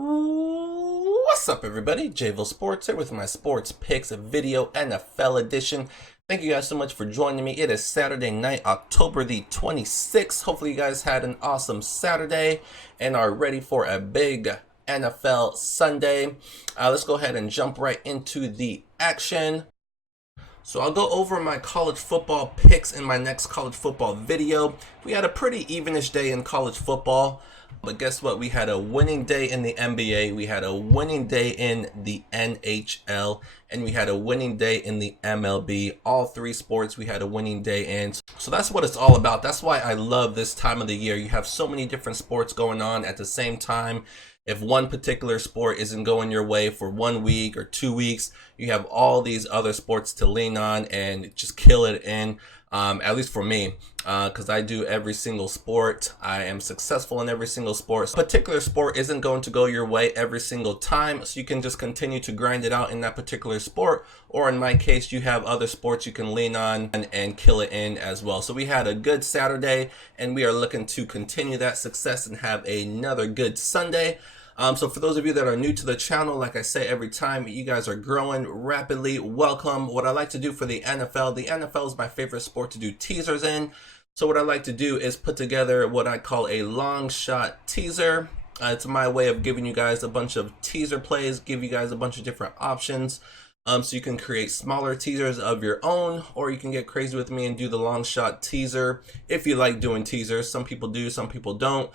What's up, everybody? JVille Sports here with my sports picks video NFL edition. Thank you guys so much for joining me. It is Saturday night, October the 26th. Hopefully, you guys had an awesome Saturday and are ready for a big NFL Sunday. Let's go ahead and jump right into the action. So I'll go over my college football picks in my next college football video. We had a pretty evenish day in college football, but guess what? We had a winning day in the NBA, we had a winning day in the NHL, and we had a winning day in the MLB. All three sports we had a winning day in. So that's what it's all about. That's why I love this time of the year. You have so many different sports going on at the same time. If one particular sport isn't going your way for 1 week or 2 weeks, you have all these other sports to lean on and just kill it in. At least for me, because I do every single sport. I am successful in every single sport. So a particular sport isn't going to go your way every single time, so you can just continue to grind it out in that particular sport. Or in my case, you have other sports you can lean on and kill it in as well. So we had a good Saturday, and we are looking to continue that success and have another good Sunday. So for those of you that are new to the channel, like I say every time, you guys are growing rapidly. Welcome. What I like to do for the NFL is my favorite sport to do teasers in. So what I like to do is put together what I call a long shot teaser. It's my way of giving you guys a bunch of teaser plays, give you guys a bunch of different options. So you can create smaller teasers of your own, or you can get crazy with me and do the long shot teaser. If you like doing teasers, some people do, some people don't.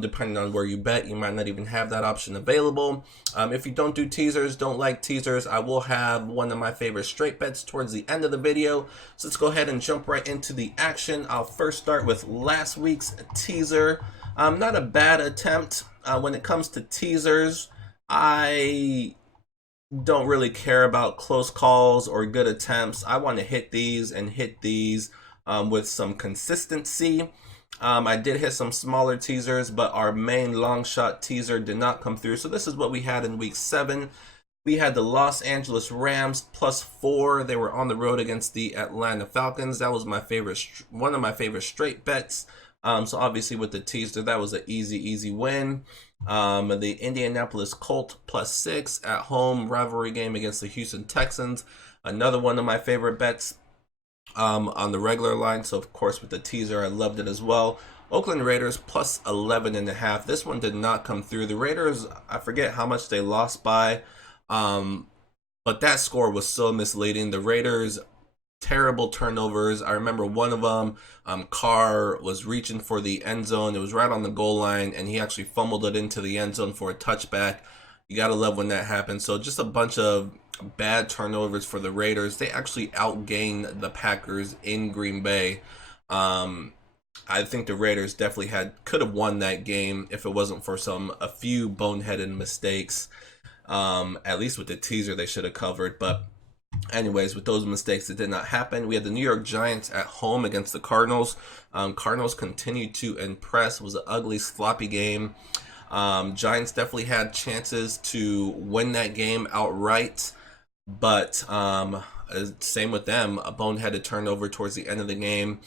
Depending on where you bet, you might not even have that option available. If you don't do teasers, don't like teasers, I will have one of my favorite straight bets towards the end of the video. So let's go ahead and jump right into the action. I'll first start with last week's teaser. Not a bad attempt. When it comes to teasers, I don't really care about close calls or good attempts. I want to hit these and hit these with some consistency. I did hit some smaller teasers, but our main long shot teaser did not come through. So this is what we had in week 7. We had the Los Angeles Rams +4. They were on the road against the Atlanta Falcons. That was my favorite, one of my favorite straight bets. So obviously with the teaser, that was an easy win. The Indianapolis Colts +6 at home rivalry game against the Houston Texans. Another one of my favorite bets. On the regular line, so of course with the teaser I loved it as well. Oakland Raiders +11.5. This one did not come through. The Raiders, I forget how much they lost by, but that score was so misleading. The Raiders, terrible turnovers. I remember one of them, Carr was reaching for the end zone. It was right on the goal line, and he actually fumbled it into the end zone for a touchback. You gotta love when that happens. So just a bunch of bad turnovers for the Raiders. They actually outgained the Packers in Green Bay. I think the Raiders definitely could have won that game if it wasn't for a few boneheaded mistakes. At least with the teaser they should have covered, but anyways, with those mistakes, it did not happen. We had the New York Giants at home against the Cardinals. Cardinals continued to impress. It was an ugly, sloppy game. Giants definitely had chances to win that game outright, but same with them. A boneheaded turnover towards the end of the game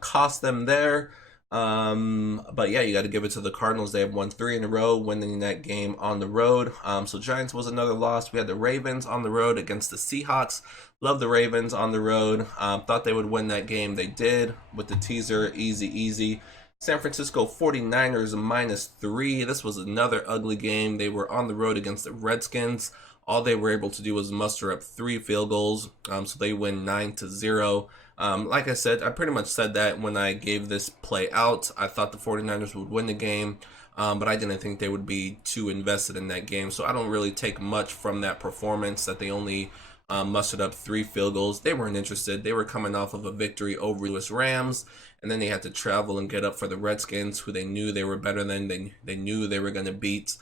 cost them there. But yeah, you got to give it to the Cardinals. They have won 3 in a row, winning that game on the road. So Giants was another loss. We had the Ravens on the road against the Seahawks. Love the Ravens on the road. Thought they would win that game. They did with the teaser. Easy. San Francisco 49ers -3. This was another ugly game. They were on the road against the Redskins. All they were able to do was muster up 3 field goals. So they win 9-0. Like I said, I pretty much said that when I gave this play out. I thought the 49ers would win the game, but I didn't think they would be too invested in that game. So I don't really take much from that performance, that they only mustered up 3 field goals. They weren't interested. They were coming off of a victory over the Rams, and then they had to travel and get up for the Redskins, who they knew they were better than. They knew they were going to beat.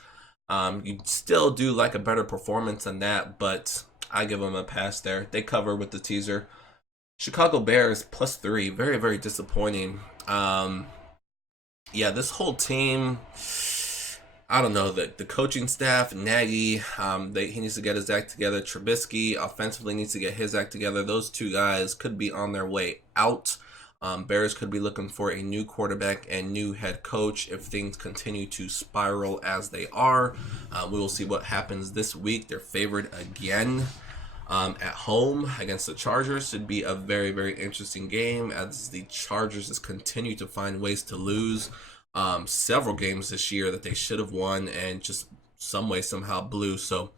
You still do like a better performance than that, but I give them a pass there. They cover with the teaser. Chicago Bears +3. Very disappointing. Yeah, this whole team, I don't know, the coaching staff, Nagy, he needs to get his act together. Trubisky offensively needs to get his act together. Those two guys could be on their way out. Bears could be looking for a new quarterback and new head coach if things continue to spiral as they are. We will see what happens this week. They're favored again at home against the Chargers. Should be a very, very interesting game as the Chargers just continue to find ways to lose several games this year that they should have won and just some way somehow blew. So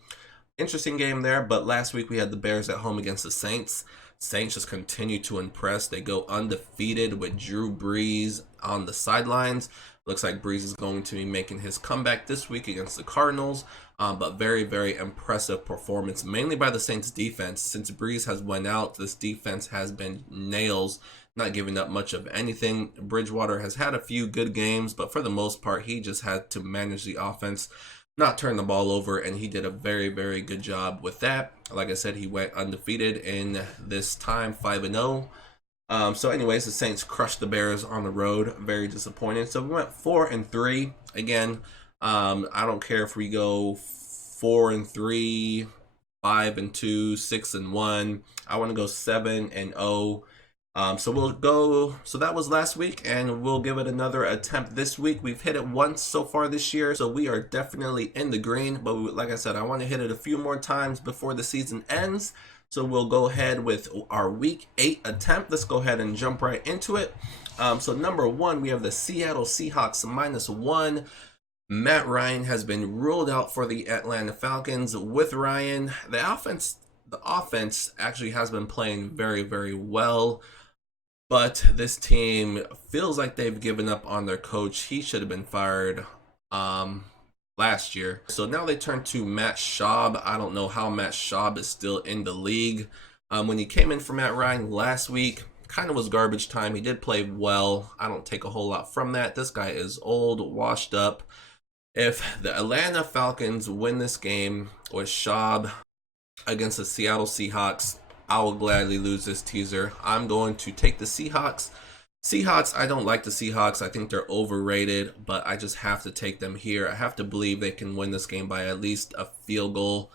interesting game there. But last week we had the Bears at home against the Saints. Saints just continue to impress. They go undefeated with Drew Brees on the sidelines. Looks like Brees is going to be making his comeback this week against the Cardinals. But very, very impressive performance, mainly by the Saints defense. Since Brees has went out, this defense has been nails, not giving up much of anything. Bridgewater has had a few good games, but for the most part, he just had to manage the offense, not turn the ball over, and he did a very, very good job with that. Like I said, he went undefeated in this time, 5-0. So anyways, the Saints crushed the Bears on the road. Very disappointed. So we went 4-3. Again, I don't care if we go 4-3, 5-2, 6-1. I want to go 7-0. So we'll go. So that was last week, and we'll give it another attempt this week. We've hit it once so far this year, so we are definitely in the green. But like I said, I want to hit it a few more times before the season ends. So we'll go ahead with our week 8 attempt. Let's go ahead and jump right into it. So number 1, we have the Seattle Seahawks -1. Matt Ryan has been ruled out for the Atlanta Falcons. With Ryan, the offense actually has been playing very, very well. But this team feels like they've given up on their coach. He should have been fired last year. So now they turn to Matt Schaub. I don't know how Matt Schaub is still in the league. When he came in for Matt Ryan last week, kind of was garbage time. He did play well. I don't take a whole lot from that. This guy is old, washed up. If the Atlanta Falcons win this game with Schaub against the Seattle Seahawks, I will gladly lose this teaser. I'm going to take the Seahawks. I don't like the Seahawks. I think they're overrated, but I just have to take them here. I have to believe they can win this game by at least a field goal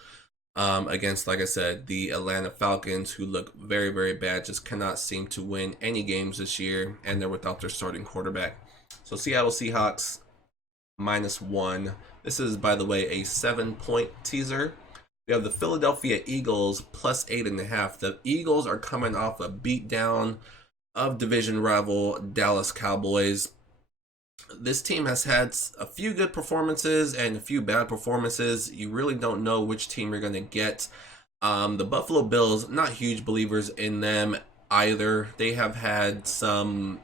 against, like I said, the Atlanta Falcons, who look very, very bad, just cannot seem to win any games this year, and they're without their starting quarterback. So Seattle Seahawks -1. This is, by the way, a 7-point teaser. We have the Philadelphia Eagles +8.5. The Eagles are coming off a beatdown of division rival Dallas Cowboys. This team has had a few good performances and a few bad performances. You really don't know which team you're going to get. The Buffalo Bills, not huge believers in them either. They have had some...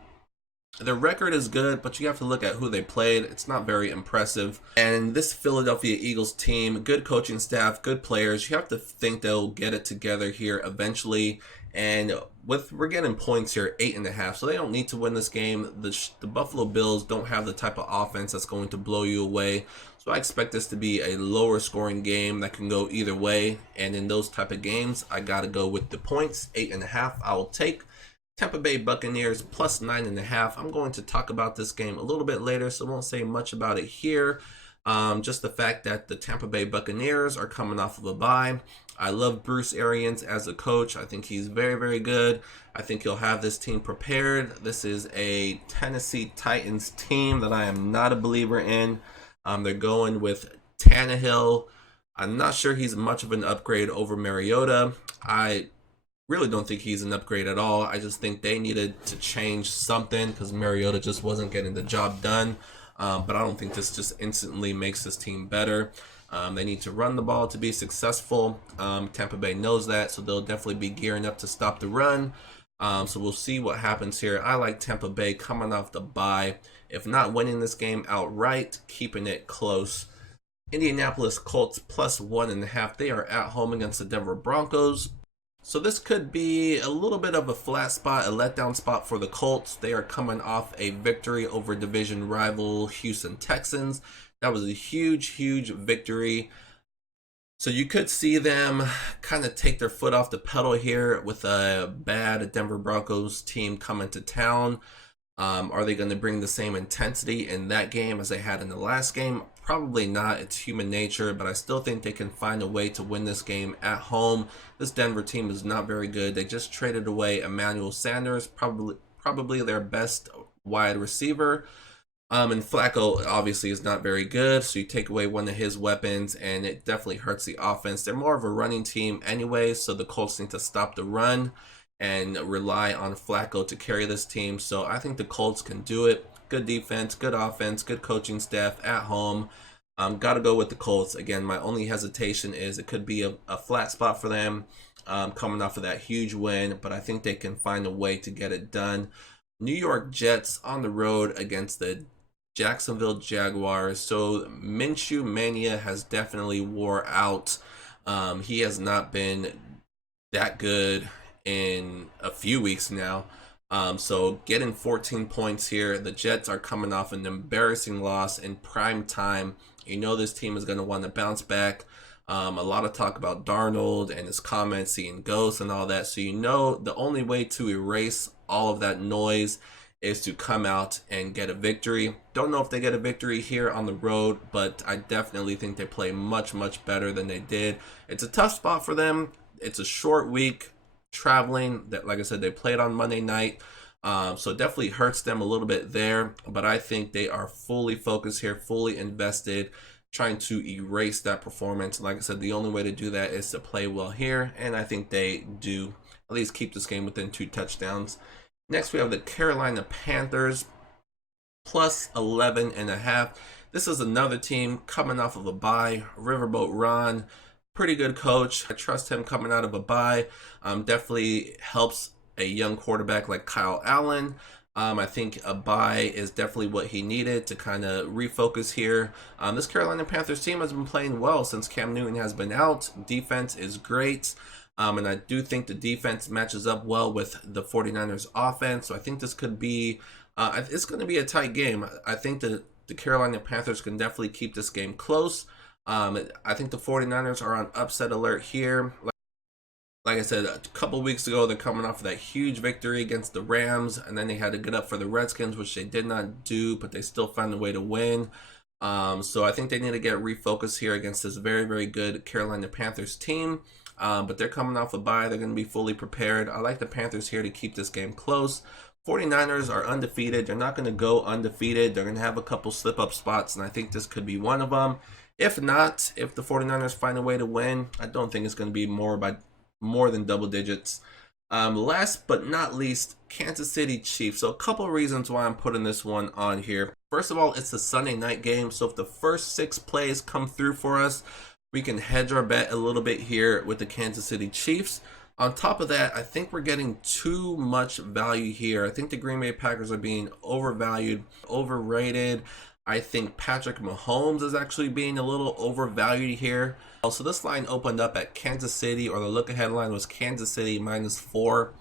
Their record is good, but you have to look at who they played. It's not very impressive. And this Philadelphia Eagles team, good coaching staff, good players. You have to think they'll get it together here eventually. And we're getting points here, 8.5, so they don't need to win this game. The Buffalo Bills don't have the type of offense that's going to blow you away. So I expect this to be a lower scoring game that can go either way. And in those type of games, I got to go with the points, 8.5. I will take Tampa Bay Buccaneers +9.5. I'm going to talk about this game a little bit later, so I won't say much about it here. Just the fact that the Tampa Bay Buccaneers are coming off of a bye. I love Bruce Arians as a coach. I think he's very, very good. I think he'll have this team prepared. This is a Tennessee Titans team that I am not a believer in. They're going with Tannehill. I'm not sure he's much of an upgrade over Mariota. I really don't think he's an upgrade at all. I just think they needed to change something because Mariota just wasn't getting the job done. But I don't think this just instantly makes this team better. They need to run the ball to be successful. Tampa Bay knows that, so they'll definitely be gearing up to stop the run. So we'll see what happens here. I like Tampa Bay coming off the bye. If not winning this game outright, keeping it close. Indianapolis Colts +1.5. They are at home against the Denver Broncos. So this could be a little bit of a flat spot, a letdown spot for the Colts. They are coming off a victory over division rival Houston Texans. That was a huge, huge victory. So you could see them kind of take their foot off the pedal here with a bad Denver Broncos team coming to town. Are they going to bring the same intensity in that game as they had in the last game? Probably not. It's human nature, but I still think they can find a way to win this game at home. This Denver team is not very good. They just traded away Emmanuel Sanders, probably probably their best wide receiver. And Flacco obviously is not very good, so you take away one of his weapons and it definitely hurts the offense. They're more of a running team anyway, so the Colts need to stop the run and rely on Flacco to carry this team. So I think the Colts can do it. Good defense, good offense, good coaching staff at home. Got to go with the Colts. Again, my only hesitation is it could be a flat spot for them coming off of that huge win, but I think they can find a way to get it done. New York Jets on the road against the Jacksonville Jaguars. So Minshew mania has definitely wore out. He has not been that good in a few weeks now. So getting 14 points here. The Jets are coming off an embarrassing loss in prime time. You know this team is going to want to bounce back. A lot of talk about Darnold and his comments, seeing ghosts and all that. So you know the only way to erase all of that noise is to come out and get a victory. Don't know if they get a victory here on the road, but I definitely think they play much, much better than they did. It's a tough spot for them. It's a short week traveling. That, like I said, they played on Monday night. So it definitely hurts them a little bit there, but I think they are fully focused here, fully invested, trying to erase that performance. Like I said, the only way to do that is to play well here, and I think they do at least keep this game within 2 touchdowns. Next, we have the Carolina Panthers plus 11.5. This is another team coming off of a bye. Riverboat Ron, pretty good coach. I trust him coming out of a bye. Definitely helps a young quarterback like Kyle Allen. I think a bye is definitely what he needed to kind of refocus here. This Carolina Panthers team has been playing well since Cam Newton has been out. Defense is great. And I do think the defense matches up well with the 49ers offense. So I think this could be, it's going to be a tight game. I think the Carolina Panthers can definitely keep this game close. I think the 49ers are on upset alert here. Like I said, a couple weeks ago, they're coming off of that huge victory against the Rams, and then they had to get up for the Redskins, which they did not do, but they still found a way to win. So I think they need to get refocused here against this very, very good Carolina Panthers team. But they're coming off a bye. They're going to be fully prepared. I like the Panthers here to keep this game close. 49ers are undefeated. They're not going to go undefeated. They're going to have a couple slip-up spots, and I think this could be one of them. If not, if the 49ers find a way to win, I don't think it's going to be more than double digits. Last but not least, Kansas City Chiefs. So a couple of reasons why I'm putting this one on here. First of all, it's a Sunday night game. So if the first 6 plays come through for us, we can hedge our bet a little bit here with the Kansas City Chiefs. On top of that, I think we're getting too much value here. I think the Green Bay Packers are being overvalued, overrated. I think Patrick Mahomes is actually being a little overvalued here. So this line opened up at Kansas City, or the look-ahead line was Kansas City -4.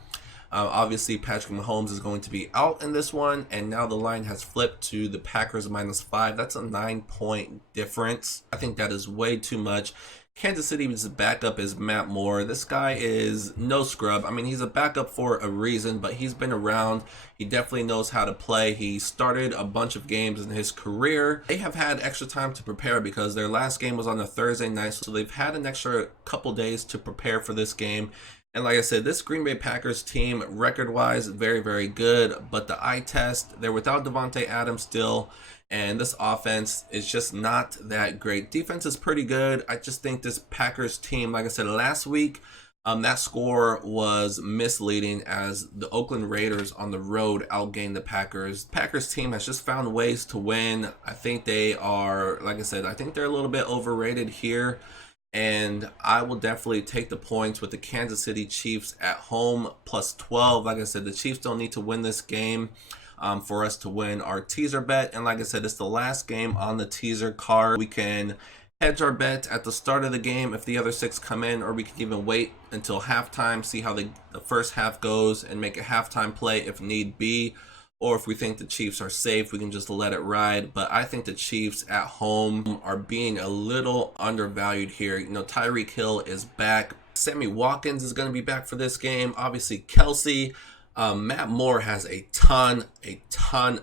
Obviously, Patrick Mahomes is going to be out in this one, and now the line has flipped to the Packers -5. That's a 9-point difference. I think that is way too much. Kansas City's backup is Matt Moore. This guy is no scrub. I mean, he's a backup for a reason, but he's been around. He definitely knows how to play. He started a bunch of games in his career. They have had extra time to prepare because their last game was on a Thursday night, so they've had an extra couple days to prepare for this game. And like I said, this Green Bay Packers team, record-wise, very, very good. But the eye test, they're without Devontae Adams still. And this offense is just not that great. Defense is pretty good. I just think this Packers team, like I said last week, that score was misleading as the Oakland Raiders on the road outgained the Packers. Packers team has just found ways to win. I think they are, like I said, I think they're a little bit overrated here. And I will definitely take the points with the Kansas City Chiefs at home +12. Like I said, the Chiefs don't need to win this game for us to win our teaser bet. And like I said, it's the last game on the teaser card. We can hedge our bet at the start of the game if the other 6 come in, or we can even wait until halftime, see how the first half goes and make a halftime play if need be. Or if we think the Chiefs are safe, we can just let it ride. But I think the Chiefs at home are being a little undervalued here. You know, Tyreek Hill is back. Sammy Watkins is going to be back for this game. Obviously, Kelsey. Matt Moore has a ton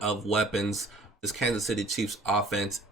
of weapons. This Kansas City Chiefs offense,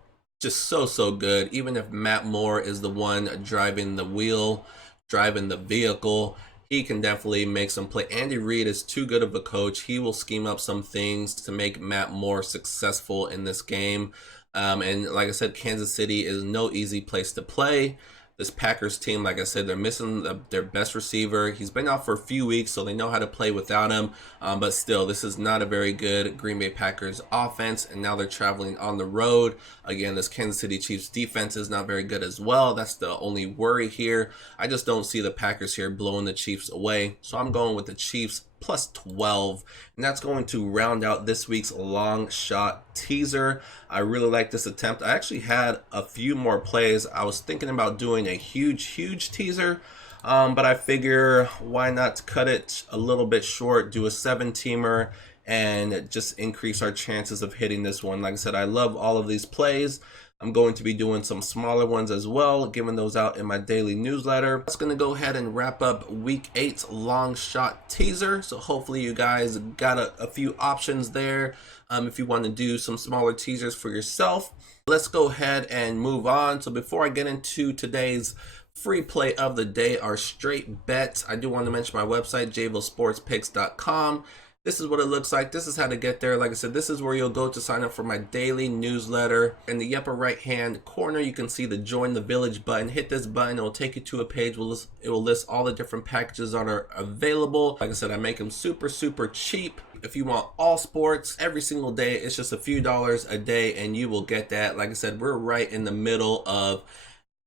just so good. Even if Matt Moore is the one driving the wheel, driving the vehicle, he can definitely make some play. Andy Reid is too good of a coach. He will scheme up some things to make Matt more successful in this game. And like I said, Kansas City is no easy place to play. This Packers team, like I said, they're missing their best receiver. He's been out for a few weeks, so they know how to play without him. But still, this is not a very good Green Bay Packers offense, and now they're traveling on the road. Again, this Kansas City Chiefs defense is not very good as well. That's the only worry here. I just don't see the Packers here blowing the Chiefs away, so I'm going with the Chiefs plus 12, and that's going to round out this week's long shot teaser. I really like this attempt. I actually had a few more plays. I was thinking about doing a huge teaser, but I figure why not cut it a little bit short, do a 7-teamer, and just increase our chances of hitting this one. Like I said, I love all of these plays. I'm going to be doing some smaller ones as well, giving those out in my daily newsletter. That's going to go ahead and wrap up week 8's long shot teaser. So hopefully you guys got a few options there if you want to do some smaller teasers for yourself. Let's go ahead and move on. So before I get into today's free play of the day, our straight bets, I do want to mention my website, JVilleSportsPicks.com. This is what it looks like. This is how to get there. Like I said, this is where you'll go to sign up for my daily newsletter. In the upper right hand corner, you can see the join the village button. Hit this button. It will take you to a page. It will list all the different packages that are available. Like I said, I make them super cheap. If you want all sports every single day, it's just a few dollars a day and you will get that. Like I said, we're right in the middle of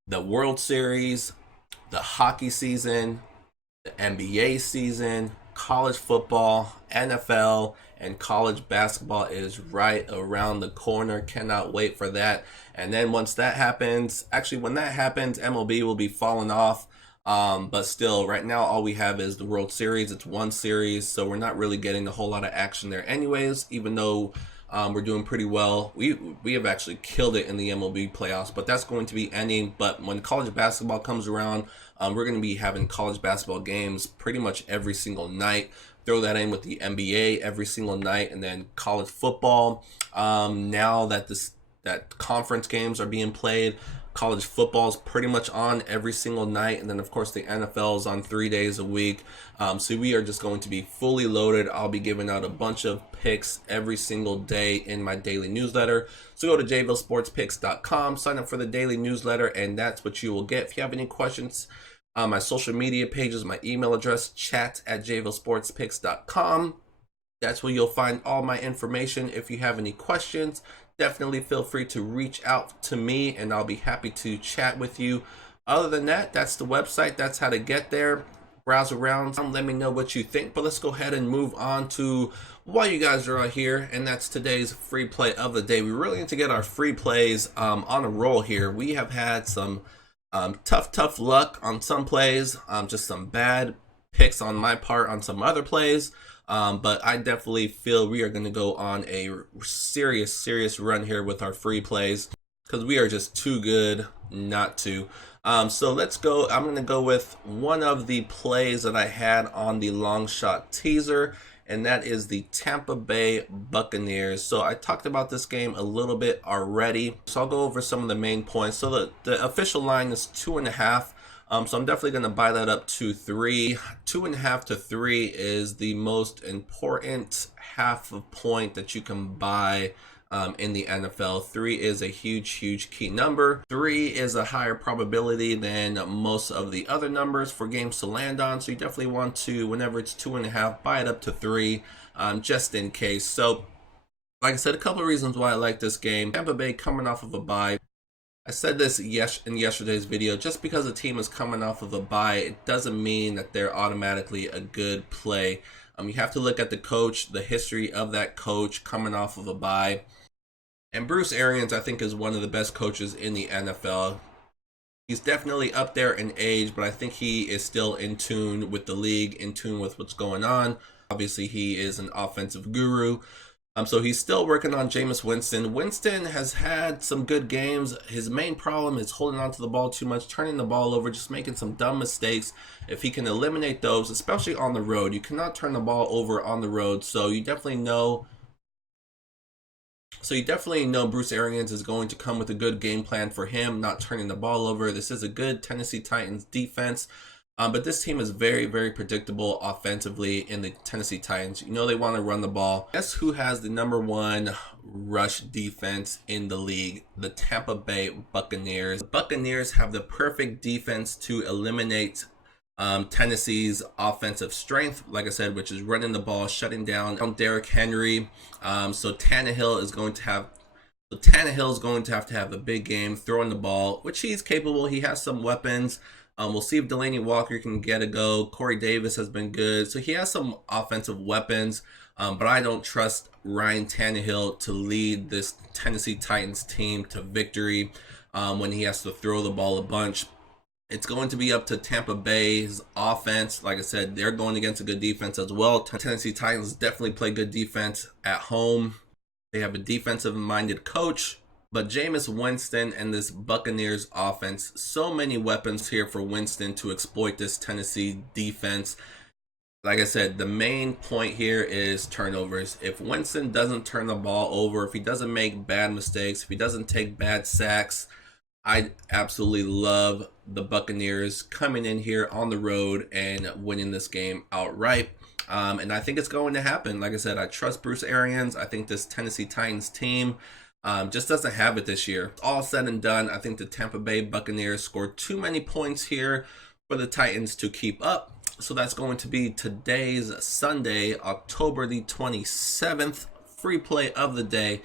the World Series, the hockey season, the NBA season, college football, NFL, and college basketball is right around the corner. Cannot wait for that. And then once that happens, actually when that happens, MLB will be falling off. But still, right now all we have is the World Series. It's one series, so we're not really getting a whole lot of action there anyways, even though we're doing pretty well. We have actually killed it in the MLB playoffs, but that's going to be ending. But when college basketball comes around, we're going to be having college basketball games pretty much every single night. Throw that in with the NBA every single night, and then college football. Now that that conference games are being played, college football is pretty much on every single night, and then of course the NFL is on 3 days a week. So we are just going to be fully loaded. I'll be giving out a bunch of picks every single day in my daily newsletter. So go to JVilleSportsPicks.com, sign up for the daily newsletter, and that's what you will get. If you have any questions, my social media pages, my email address, chat@JVilleSportsPicks.com. That's where you'll find all my information. If you have any questions, definitely feel free to reach out to me and I'll be happy to chat with you. Other than that, that's the website. That's how to get there. Browse around, let me know what you think. But let's go ahead and move on to why you guys are out here, and that's today's free play of the day. We really need to get our free plays on a roll here. We have had some tough luck on some plays, just some bad picks on my part on some other plays. But I definitely feel we are going to go on a serious run here with our free plays because we are just too good not to. So let's go. I'm going to go with one of the plays that I had on the long shot teaser, and that is the Tampa Bay Buccaneers. So I talked about this game a little bit already, so I'll go over some of the main points. So the official line is 2.5. So I'm definitely going to buy that up to 3. 2.5 to 3 is the most important half a point that you can buy in the NFL. 3 is a huge key number. 3 is a higher probability than most of the other numbers for games to land on. So you definitely want to, whenever it's 2.5, buy it up to 3 just in case. So like I said, a couple of reasons why I like this game. Tampa Bay coming off of a bye. I said this in yesterday's video, just because a team is coming off of a bye, it doesn't mean that they're automatically a good play. You have to look at the coach, the history of that coach coming off of a bye. And Bruce Arians, I think, is one of the best coaches in the NFL. He's definitely up there in age, but I think he is still in tune with the league, in tune with what's going on. Obviously, he is an offensive guru. So he's still working on Jameis Winston. Winston has had some good games. His main problem is holding on to the ball too much, turning the ball over, just making some dumb mistakes. If he can eliminate those, especially on the road, you cannot turn the ball over on the road. So you definitely know Bruce Arians is going to come with a good game plan for him, not turning the ball over. This is a good Tennessee Titans defense. But this team is very, very predictable offensively in the Tennessee Titans. You know they want to run the ball. Guess who has the #1 rush defense in the league? The Tampa Bay Buccaneers. The Buccaneers have the perfect defense to eliminate Tennessee's offensive strength, like I said, which is running the ball, shutting down Derrick Henry. So Tannehill is going to have to have a big game throwing the ball, which he's capable. He has some weapons. We'll see if Delaney Walker can get a go. Corey Davis has been good. So he has some offensive weapons, but I don't trust Ryan Tannehill to lead this Tennessee Titans team to victory when he has to throw the ball a bunch. It's going to be up to Tampa Bay's offense. Like I said, they're going against a good defense as well. Tennessee Titans definitely play good defense at home. They have a defensive-minded coach. But Jameis Winston and this Buccaneers offense, so many weapons here for Winston to exploit this Tennessee defense. Like I said, the main point here is turnovers. If Winston doesn't turn the ball over, if he doesn't make bad mistakes, if he doesn't take bad sacks, I absolutely love the Buccaneers coming in here on the road and winning this game outright. And I think it's going to happen. Like I said, I trust Bruce Arians. I think this Tennessee Titans team just doesn't have it this year. All said and done, I think the Tampa Bay Buccaneers scored too many points here for the Titans to keep up. So that's going to be today's Sunday, October the 27th, free play of the day.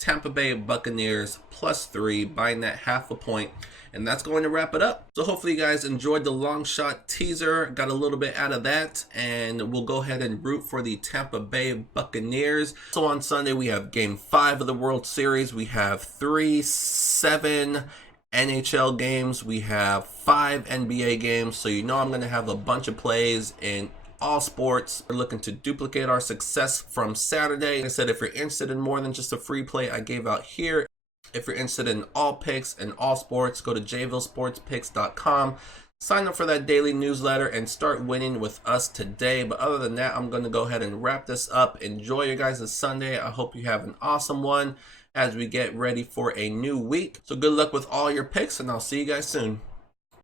Tampa Bay Buccaneers +3, buying that half a point. And that's going to wrap it up. So hopefully you guys enjoyed the long shot teaser, got a little bit out of that, and we'll go ahead and root for the Tampa Bay Buccaneers. So on Sunday we have Game 5 of the World Series. We have 7 NHL games. We have 5 NBA games. So you know I'm going to have a bunch of plays in all sports. We're looking to duplicate our success from Saturday. Like I said, if you're interested in more than just a free play I gave out here, if you're interested in all picks and all sports, go to JVilleSportsPicks.com. Sign up for that daily newsletter and start winning with us today. But other than that, I'm going to go ahead and wrap this up. Enjoy your guys' Sunday. I hope you have an awesome one as we get ready for a new week. So good luck with all your picks, and I'll see you guys soon.